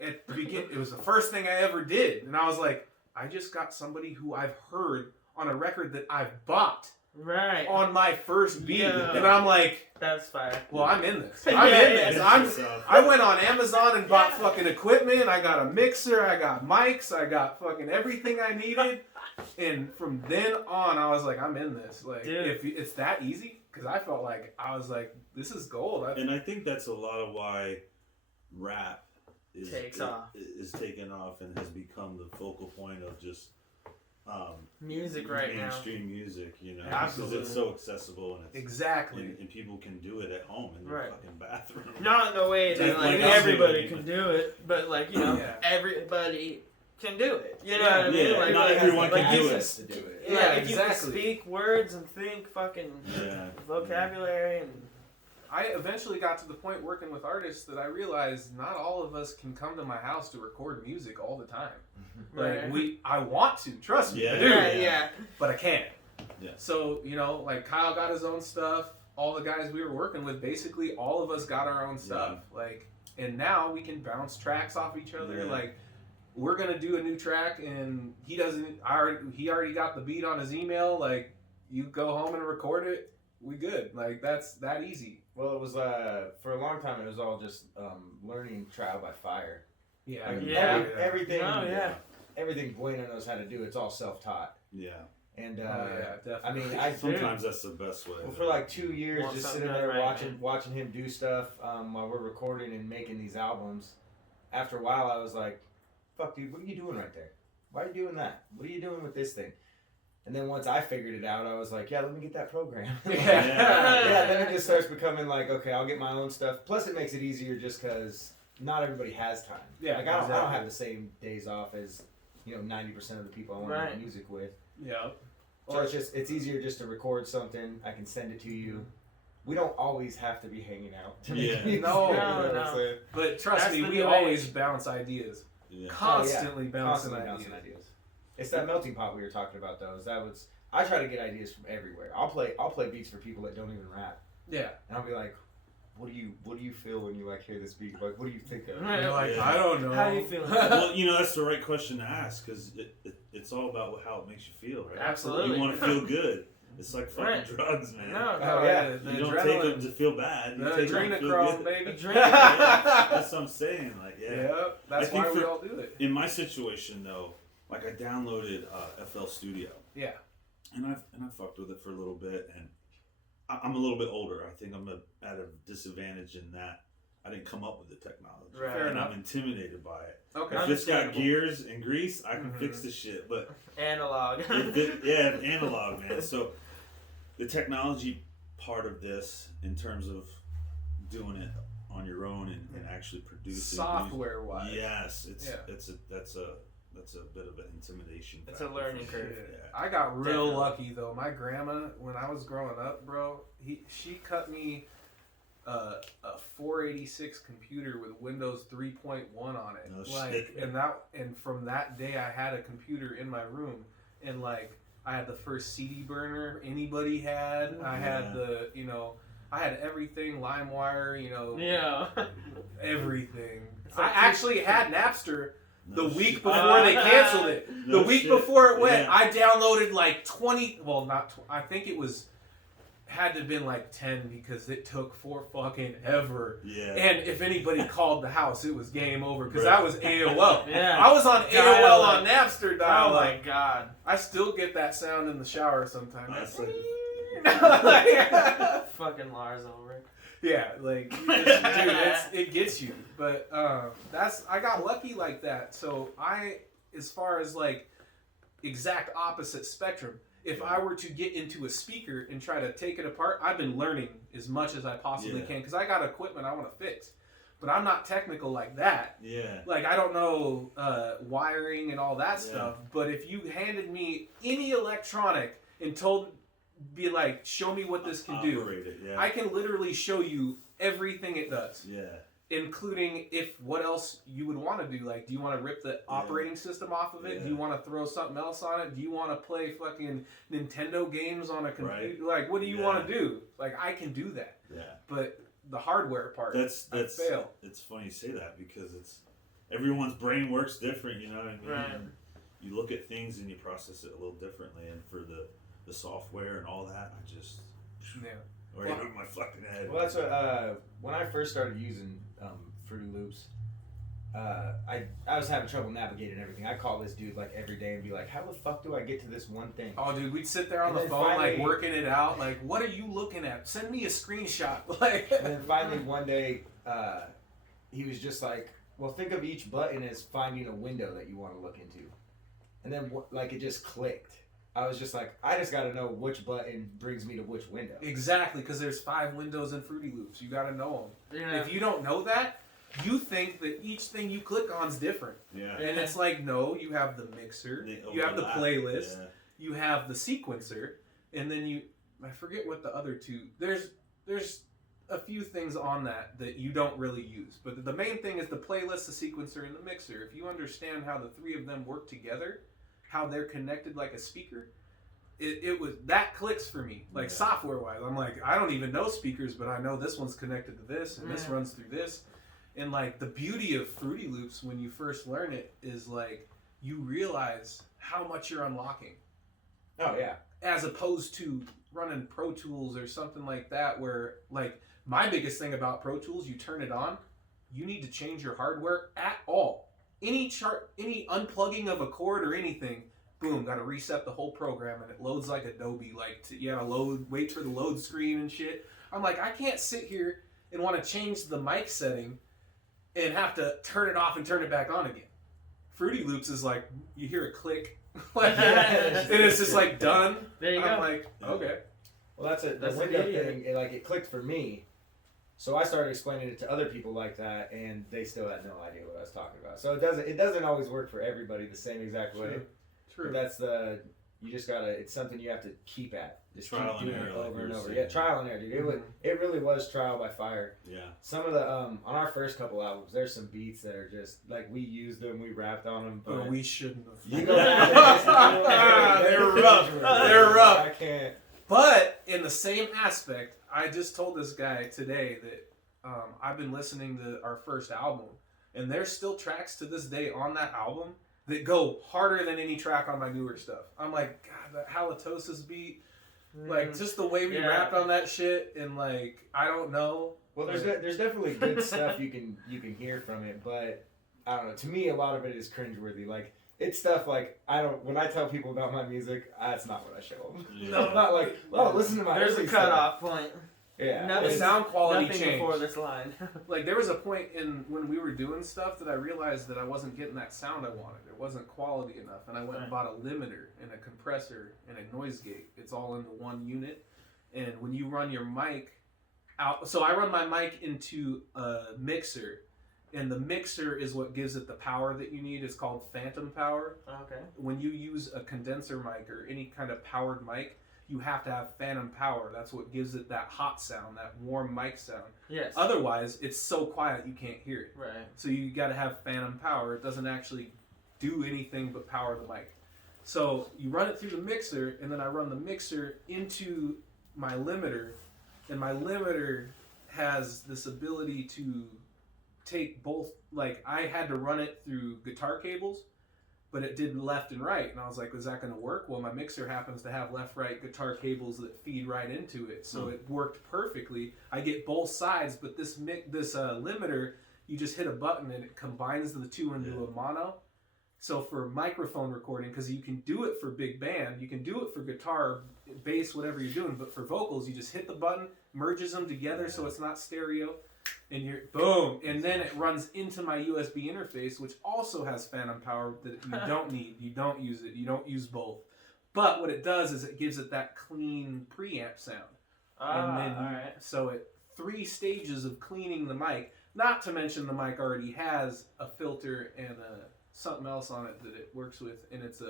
at the beginning, it was the first thing I ever did. And I was like, I just got somebody who I've heard on a record that I've bought on my first beat. Yeah. And I'm like, that's fire. Well, I'm in this. I'm in this. I went on Amazon and bought fucking equipment. I got a mixer. I got mics. I got fucking everything I needed. And from then on, I was like, I'm in this. Like, if it's that easy, because I felt like I was like, this is gold. And I think that's a lot of why rap is taken off and has become the focal point of just music right now. Mainstream music, you know, Absolutely. because it's so accessible and it's and people can do it at home in their fucking bathroom. Not in the way that like everybody can do it, but like you know, everybody can do it. You know what I mean? Like, not everyone can do it. To do it. Yeah, if you can speak words and think fucking vocabulary and. I eventually got to the point working with artists that I realized not all of us can come to my house to record music all the time. Like I want to, trust me, I do. Yeah. But I can't. Yeah. So, you know, like Kyle got his own stuff. All the guys we were working with, basically all of us got our own stuff. Like, and now we can bounce tracks off each other. Like, we're gonna do a new track, and he already got the beat on his email. Like, you go home and record it. We good. Like, that's that easy. Well, it was for a long time. It was all just learning trial by fire. Yeah, like, everything. Everything Bueno knows how to do. It's all self-taught. Yeah. And definitely. I mean, sometimes that's the best way. Well, for like 2 years, just sitting there watching him do stuff while we're recording and making these albums. After a while, I was like, "Fuck, dude, what are you doing right there? Why are you doing that? What are you doing with this thing?" And then once I figured it out, I was like, yeah, let me get that program. Then it just starts becoming like, okay, I'll get my own stuff. Plus, it makes it easier just because not everybody has time. Yeah, like, I don't have the same days off as 90% of the people I want to make music with. Yeah. So it's easier just to record something. I can send it to you. We don't always have to be hanging out. No. But trust me, we always bounce ideas. Yeah. Constantly bouncing ideas. It's that melting pot we were talking about, though. I try to get ideas from everywhere. I'll play beats for people that don't even rap. Yeah. And I'll be like, what do you feel when you like hear this beat? Like, what do you think of? You're like, I don't know. How do you feel? Well, that's the right question to ask because it's all about how it makes you feel, right? Absolutely. You want to feel good. It's like fucking Right. drugs, man. No, yeah. You don't take them to feel bad. You The take them to feel adrenochrome, good. baby. Yeah, that's what I'm saying. Like, Yeah, that's why we all do it. In my situation, though, like I downloaded FL Studio. Yeah. And I fucked with it for a little bit, and I'm a little bit older. I think I'm at a disadvantage in that I didn't come up with the technology. Right. Fair and enough. I'm intimidated by it. Okay. If it's got Understandable. gears and grease, I can fix the shit. But Analog. analog, man. So the technology part of this, in terms of doing it on your own and actually producing Software wise. yes, that's a bit of an intimidation. It's a factor learning for me. curve. Yeah. I got real Definitely. lucky though. My grandma, when I was growing up, bro, she cut me a 486 computer with Windows 3.1 on it. No like, shit. and from that day, I had a computer in my room, and like I had the first CD burner anybody had. I had the, I had everything, LimeWire, Yeah. everything. It's I like actually had Napster. No The week shit. before they canceled it. No The week shit. before it went, Yeah. I downloaded like 20. Well, not. I think it had to have been like 10 because it took for fucking ever. Yeah. And if anybody called the house, it was game over because Right. that was AOL. Yeah. I was on AOL Dial-up. on Napster Oh dial. my god. I still get that sound in the shower sometimes. That's like Fucking Lars Ulrich. Yeah, like you just, dude, it gets you. But I got lucky like that. So as far as like exact opposite spectrum, if I were to get into a speaker and try to take it apart, I've been learning as much as I possibly can because I got equipment I want to fix. But I'm not technical like that. Yeah. Like I don't know wiring and all that stuff. But if you handed me any electronic and be like, show me what this can do. Operate it, yeah. I can literally show you everything it does. Yeah. Including what else you would want to do. Like, do you want to rip the operating system off of it? Yeah. Do you want to throw something else on it? Do you want to play fucking Nintendo games on a computer? Right. Like, what do you want to do? Like, I can do that. Yeah. But the hardware part, That's I fail. It's funny you say that because everyone's brain works different, you know what I mean? Right. And you look at things and you process it a little differently, and for the software and all that, I just right over my fucking head. Well, that's what when I first started using Fruity Loops, I was having trouble navigating everything. I call this dude like every day and be like, "How the fuck do I get to this one thing?" Oh, dude, we'd sit there on And the then phone, finally- like, working it out. Like, what are you looking at? Send me a screenshot. Like, And then finally one day, he was just like, "Well, think of each button as finding a window that you want to look into," and then like it just clicked. I was just like, I just got to know which button brings me to which window. exactly, because there's 5 windows in Fruity Loops. You got to know them. Yeah. If you don't know that, you think that each thing you click on is different. Yeah. And it's like, no, you have the mixer, They you have the overlap, playlist, yeah. you have the sequencer, and then I forget what the other two, there's a few things on that you don't really use. But the main thing is the playlist, the sequencer, and the mixer. If you understand how the 3 of them work together, how they're connected like a speaker, it was that clicks for me, like software wise. I'm like, I don't even know speakers, but I know this one's connected to this and this runs through this. And like the beauty of Fruity Loops when you first learn it is like you realize how much you're unlocking. Oh yeah. As opposed to running Pro Tools or something like that, where like my biggest thing about Pro Tools, you turn it on, you need to change your hardware at all. Any unplugging of a cord or anything, boom, got to reset the whole program, and it loads like Adobe. Like, wait for the load screen and shit. I'm like, I can't sit here and want to change the mic setting and have to turn it off and turn it back on again. Fruity Loops is like, you hear a click, like, and it's just like done. There you I'm go. like, okay. Well, that's That's the the window idiot. thing. It clicked for me, so I started explaining it to other people like that, and they still had no idea what I was talking about. So it doesn't always work for everybody the same exact way. True. But you just gotta. It's something you have to keep at. Just Trial keep and doing error, it like over you and were over. saying. Yeah, trial and error, dude. It really was trial by fire. Yeah. Some of the on our first couple albums, there's some beats that are just like we used them, we rapped on them, but But we shouldn't have. you go. They're rough. They're rough. I can't. But in the same aspect, I just told this guy today that I've been listening to our first album, and there's still tracks to this day on that album that go harder than any track on my newer stuff. I'm like, God, that halitosis beat, like just the way we rapped on that shit, and like I don't know. Well, there's definitely good stuff you can hear from it, but I don't know. To me, a lot of it is cringeworthy. Like it's stuff like when I tell people about my music, that's not what I show them. Yeah. No, I'm not like, oh, listen to my. There's a cutoff point. Yeah, the sound quality nothing changed before this line. Like there was a point when we were doing stuff that I realized that I wasn't getting that sound I wanted. It wasn't quality enough, and I went and bought a limiter and a compressor and a noise gate. It's all into one unit, and when you run your mic out, so I run my mic into a mixer, and the mixer is what gives it the power that you need. It's called phantom power. Okay. When you use a condenser mic or any kind of powered mic, you have to have phantom power. That's what gives it that hot sound, that warm mic sound. Yes. Otherwise, it's so quiet you can't hear it. Right. So you got to have phantom power. It doesn't actually do anything but power the mic. So you run it through the mixer, and then I run the mixer into my limiter, and my limiter has this ability to take both. Like I had to run it through guitar cables, but it did left and right, and I was like, is that going to work? Well, my mixer happens to have left-right guitar cables that feed right into it, so it worked perfectly. I get both sides, but this limiter, you just hit a button and it combines the two into a mono. So for microphone recording, because you can do it for big band, you can do it for guitar, bass, whatever you're doing, but for vocals, you just hit the button, merges them together so it's not stereo. And you're boom, and then it runs into my USB interface, which also has phantom power that you don't need. You don't use it. You don't use both. But what it does is it gives it that clean preamp sound. And then, so it 3 stages of cleaning the mic. Not to mention the mic already has a filter and something else on it that it works with, and it's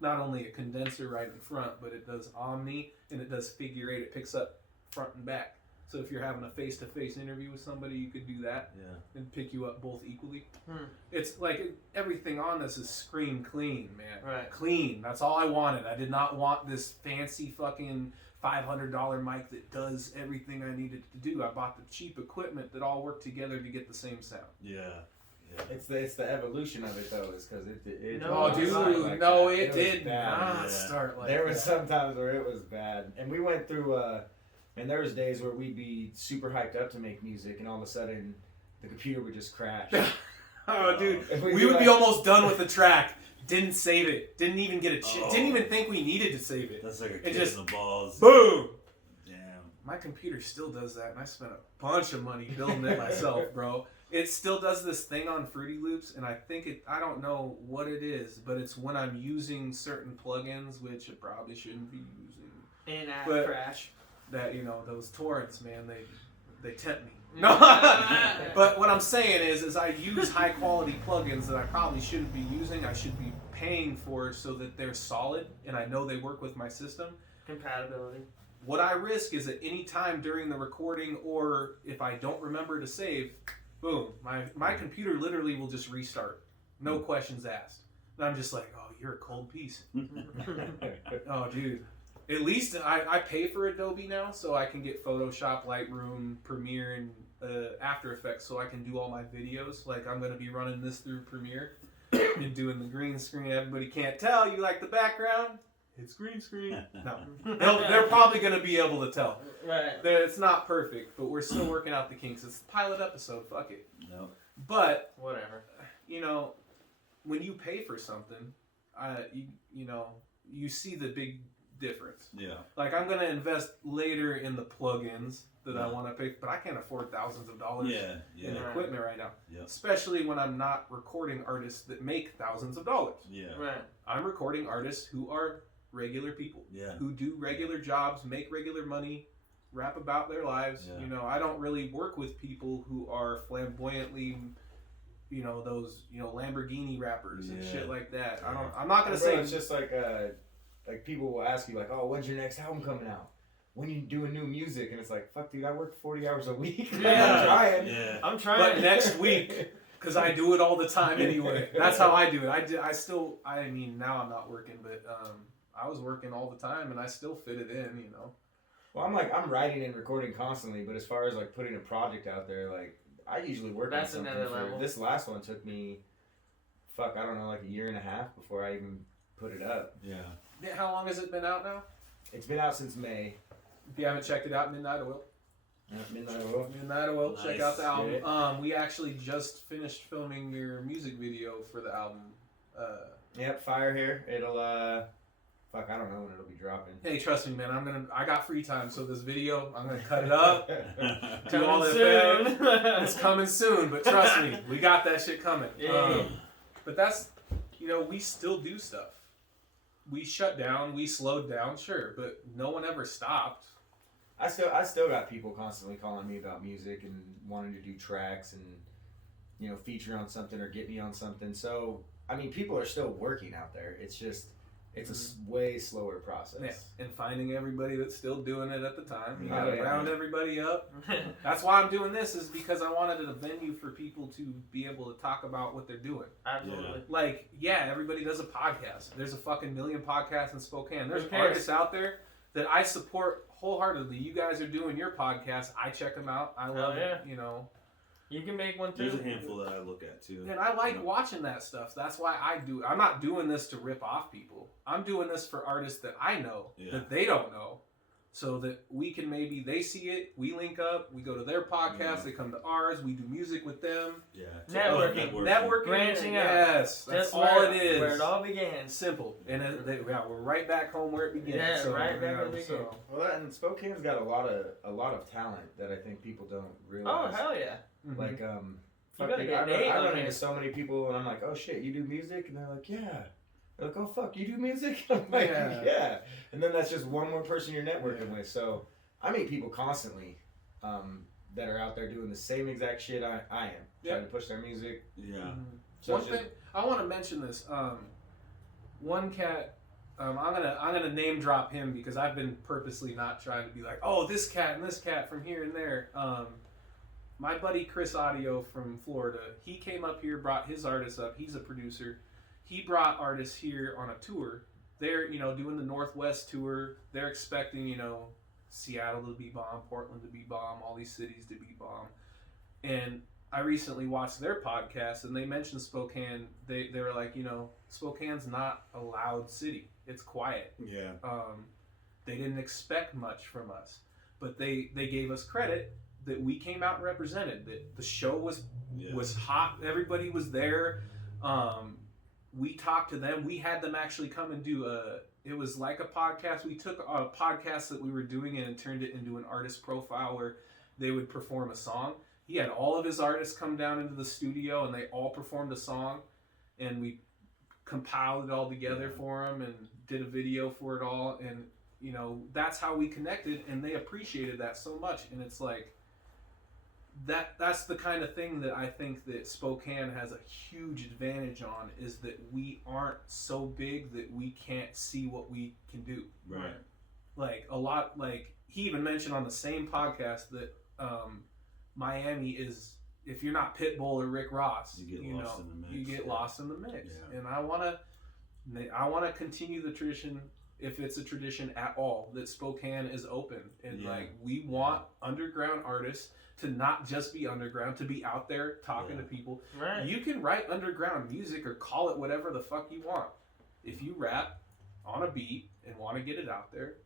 not only a condenser right in front, but it does omni and it does figure 8. It picks up front and back. So if you're having a face-to-face interview with somebody, you could do that and pick you up both equally. It's like everything on this is scream clean, man. Right. Clean. That's all I wanted. I did not want this fancy fucking $500 mic that does everything I needed to do. I bought the cheap equipment that all worked together to get the same sound. Yeah. It's the evolution of it though, is because it did bad. not start like there was some times where it was bad, and we went through. And there was days where we'd be super hyped up to make music, and all of a sudden, the computer would just crash. Oh, dude, we would be almost done with the track. Didn't save it. Didn't even get a didn't even think we needed to save it. That's like a kick in the balls. Boom. Damn. My computer still does that, and I spent a bunch of money building it myself, bro. It still does this thing on Fruity Loops, and I think I don't know what it is, but it's when I'm using certain plugins, which I probably shouldn't be using. In-app crash. That, those torrents, man, they tempt me. No, but what I'm saying is I use high quality plugins that I probably shouldn't be using. I should be paying for so that they're solid and I know they work with my system. Compatibility. What I risk is at any time during the recording, or if I don't remember to save, boom, my computer literally will just restart. No questions asked. And I'm just like, oh, you're a cold piece. Oh, dude. At least I pay for Adobe now, so I can get Photoshop, Lightroom, Premiere, and After Effects, so I can do all my videos. Like, I'm going to be running this through Premiere and doing the green screen. Everybody can't tell. You like the background? It's green screen. No. They're probably going to be able to tell. Right. It's not perfect, but we're still working out the kinks. It's the pilot episode. Fuck it. No. But, whatever. When you pay for something, you see the big difference. Yeah. Like, I'm going to invest later in the plugins that I want to pay, but I can't afford thousands of dollars in equipment right now. Yeah. Especially when I'm not recording artists that make thousands of dollars. Yeah. Right. I'm recording artists who are regular people. Yeah. Who do regular jobs, make regular money, rap about their lives. Yeah. I don't really work with people who are flamboyantly, those, Lamborghini rappers and shit like that. Yeah. I'm not going to say it's just like people will ask you like, oh, when's your next album coming out? When you doing new music? And it's like, fuck, dude, I work 40 hours a week. Yeah. I'm trying. Yeah. I'm trying. But next week, because I do it all the time anyway. That's how I do it. Now I'm not working, but I was working all the time, and I still fit it in, Well, I'm writing and recording constantly, but as far as like putting a project out there, like I usually work on something. Another level. This last one took me, I don't know, like a year and a half before I even put it up. Yeah. How long has it been out now? It's been out since May. If you haven't checked it out, Midnight Oil. Midnight Oil. Midnight Oil. Nice. Check out the album. We actually just finished filming your music video for the album. Yep, fire here. It'll I don't know when it'll be dropping. Hey, trust me, man. I got free time, so this video, I'm gonna cut it up. Do all Coming the soon. It's coming soon, but trust me, we got that shit coming. Yeah. But that's, we still do stuff. We shut down, we slowed down, sure, but no one ever stopped. I still got people constantly calling me about music and wanting to do tracks and feature on something or get me on something. So I mean, people are still working out there. It's just it's a way slower process. Yeah. And finding everybody that's still doing it at the time. You Yeah, gotta round everybody up. That's why I'm doing this, is because I wanted a venue for people to be able to talk about what they're doing. Absolutely. Like, everybody does a podcast. There's a fucking million podcasts in Spokane. There's Who cares? artists out there that I support wholeheartedly. You guys are doing your podcast. I check them out. I love it. You can make one too. There's a handful that I look at too. And I like watching that stuff. That's why I do it. I'm not doing this to rip off people. I'm doing this for artists that I know that they don't know, so that we can they see it, we link up, we go to their podcast, they come to ours, we do music with them. Yeah. Networking. Branching out. Yes. That's Just all it is. Where it all began. Simple. And we're right back home where it began. Yeah, right back where it began. Well, and Spokane's got a lot of talent that I think people don't Oh, realize. hell yeah. Mm-hmm. Like gotta get I Nate on run here. into so many people and I'm like, oh shit, you do music? And they're like, yeah. They're like, oh fuck, you do music? I'm like, yeah. And then that's just one more person you're networking with. So I meet people constantly that are out there doing the same exact shit I am, trying to push their music. Yeah. Mm-hmm. So One thing I want to mention this. One cat. I'm gonna name drop him because I've been purposely not trying to be like, oh, this cat and this cat from here and there. My buddy Chris Audio from Florida, he came up here, brought his artists up. He's a producer. He brought artists here on a tour. They're, doing the Northwest tour. They're expecting, Seattle to be bomb, Portland to be bomb, all these cities to be bomb. And I recently watched their podcast, and they mentioned Spokane. They were like, Spokane's not a loud city. It's quiet. Yeah. They didn't expect much from us, but they gave us credit that we came out and represented. That the show was hot. Everybody was there. We talked to them. We had them actually come and do it was like a podcast. We took a podcast that we were doing and turned it into an artist profile where they would perform a song. He had all of his artists come down into the studio and they all performed a song, and we compiled it all together for him and did a video for it all. And that's how we connected, and they appreciated that so much. And it's like that's the kind of thing that I think that Spokane has a huge advantage on, is that we aren't so big that we can't see what we can do. Right. Like he even mentioned on the same podcast that Miami is, if you're not Pitbull or Rick Ross, you get lost in the mix. You get lost in the mix. Yeah. And I want to continue the tradition, if it's a tradition at all, that Spokane is open, and we want underground artists to not just be underground, to be out there talking to people. Right. You can write underground music or call it whatever the fuck you want. If you rap on a beat and want to get it out there,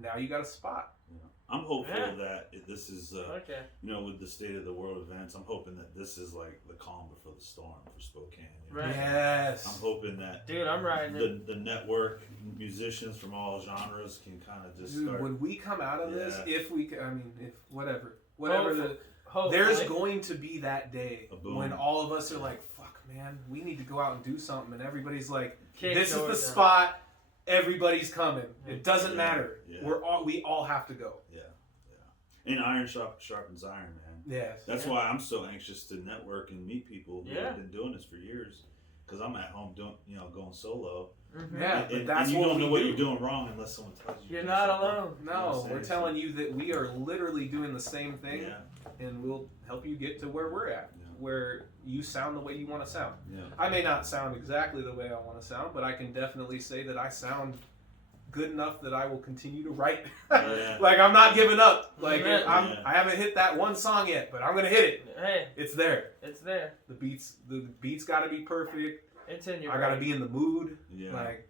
now you got a spot. Yeah. I'm hopeful that this is, with the State of the World events, I'm hoping that this is like the calm before the storm for Spokane. Right. Yes. I'm hoping that I'm riding the network musicians from all genres can kind of just start. When we come out of this, if whatever Hopefully. there's going to be that day when all of us are like, fuck, man, we need to go out and do something, and everybody's like, this is the spot. Everybody's coming. It doesn't matter. Yeah. We all have to go. Yeah. And iron sharpens iron, man. Yes. That's why I'm so anxious to network and meet people who have been doing this for years. Because I'm at home doing, going solo. Mm-hmm. Yeah, and that's you what don't know what do. you're doing wrong unless someone tells you. You're not alone. No, we're telling you that we are literally doing the same thing, and we'll help you get to where we're at, where you sound the way you want to sound. Yeah. I may not sound exactly the way I want to sound, but I can definitely say that I sound good enough that I will continue to write. Yeah. Like, I'm not giving up. Like, Yeah. I haven't hit that one song yet, but I'm gonna hit it. Hey, It's there. it's there. The beats gotta be perfect. It's in your I gotta be in the mood. Yeah. Like,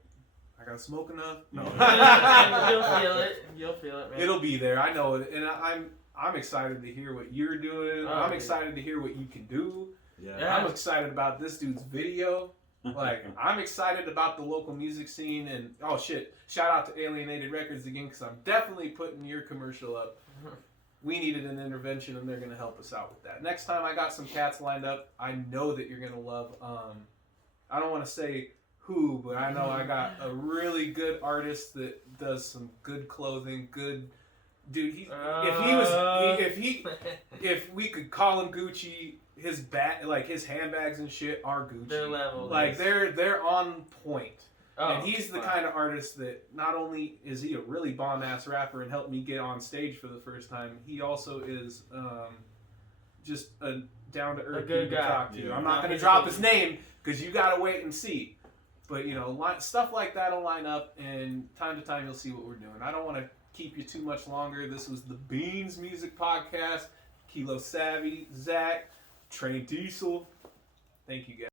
I gotta smoke enough. No. You'll feel it. You'll feel it, man. It'll be there. I know it, and I'm excited to hear what you're doing. Oh, I'm dude. excited to hear what you can do. Yeah. I'm excited about this dude's video. Like, I'm excited about the local music scene, and oh shit, shout out to Alienated Records again, because I'm definitely putting your commercial up. We needed an intervention, and they're gonna help us out with that. Next time I got some cats lined up, I know that you're gonna love. I don't want to say who, but I know I got a really good artist that does some good clothing, good. Dude, if we could call him Gucci, his his handbags and shit are Gucci. Their level. Like they're on point. Oh, And he's the kind of artist that not only is he a really bomb ass rapper and helped me get on stage for the first time, he also is just a down to earth good dude to guy. talk to. Yeah. I'm not going to drop his name because you got to wait and see. But stuff like that'll line up, and time to time you'll see what we're doing. I don't want to keep you too much longer. This was the Beanz Music Podcast. Kilo Savy, Zack, Train Diesel. Thank you guys.